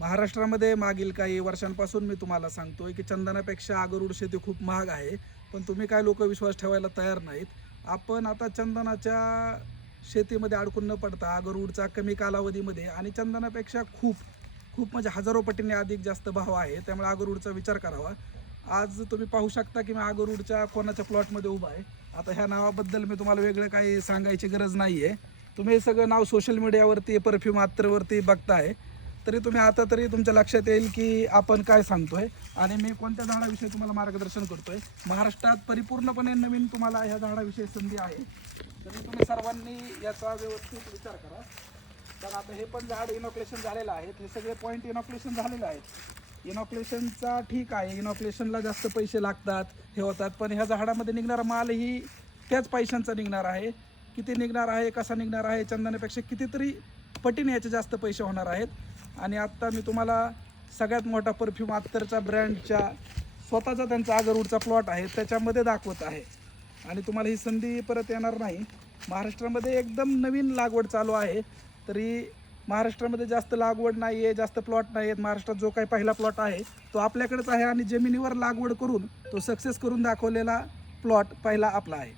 महाराष्ट्रामध्ये मागील काही वर्षांपासून मी तुम्हाला सांगतोय की चंदनापेक्षा अगरूड शेती खूप महाग आहे, पण तुम्ही काय लोक विश्वास ठेवायला तयार नाहीत. आपण आता चंदनाच्या शेतीमध्ये अडकून न पडता अगरूडचा कमी कालावधीमध्ये आणि चंदनापेक्षा खूप खूप म्हणजे हजारो पटींनी अधिक जास्त भाव आहे, त्यामुळे अगरूडचा विचार करावा. आज तुम्ही पाहू शकता की मी अगरूडच्या कोणाच्या प्लॉटमध्ये उभा आहे. आता ह्या नावाबद्दल मी तुम्हाला वेगळं काही सांगायची गरज नाही आहे. तुम्ही हे सगळं नाव सोशल मीडियावरती परफ्यूम अत्तरवरती बघताय, तरी तुम्ही आता तरी तुमच्या लक्षात येईल की आपण काय सांगतोय आणि मी कोणत्या झाडाविषयी तुम्हाला मार्गदर्शन करतोय. महाराष्ट्रात परिपूर्णपणे नवीन तुम्हाला ह्या झाडाविषयी संधी आहे, तरी तुम्ही सर्वांनी याचा व्यवस्थित विचार करा. तर आता हे पण झाड इनॉक्युलेशन झालेलं आहे, हे सगळे पॉईंट इनॉक्युलेशन झालेले आहेत. इनॉक्युलेशनचा ठीक आहे, इनॉक्युलेशनला जास्त पैसे लागतात, हे होतात, पण ह्या झाडामध्ये निघणारा मालही त्याच पैशांचा निघणार आहे. किती निघणार आहे, कसा निघणार आहे, चंदनापेक्षा कितीतरी पटीने याचे जास्त पैसे होणार आहेत. आणि आत्ता मी तुम्हाला सगळ्यात मोठा परफ्यूम अत्तरच्या ब्रँडच्या स्वतःचा त्यांचा अगरूडचा प्लॉट आहे त्याच्यामध्ये दाखवत आहे. आणि तुम्हाला ही संधी परत येणार नाही. महाराष्ट्रामध्ये एकदम नवीन लागवड चालू आहे, तरी महाराष्ट्रामध्ये जास्त लागवड नाही आहे, जास्त प्लॉट नाही आहेत. महाराष्ट्रात जो काही पहिला प्लॉट आहे तो आपल्याकडेच आहे आणि जमिनीवर लागवड करून तो सक्सेस करून दाखवलेला प्लॉट पहिला आपला आहे.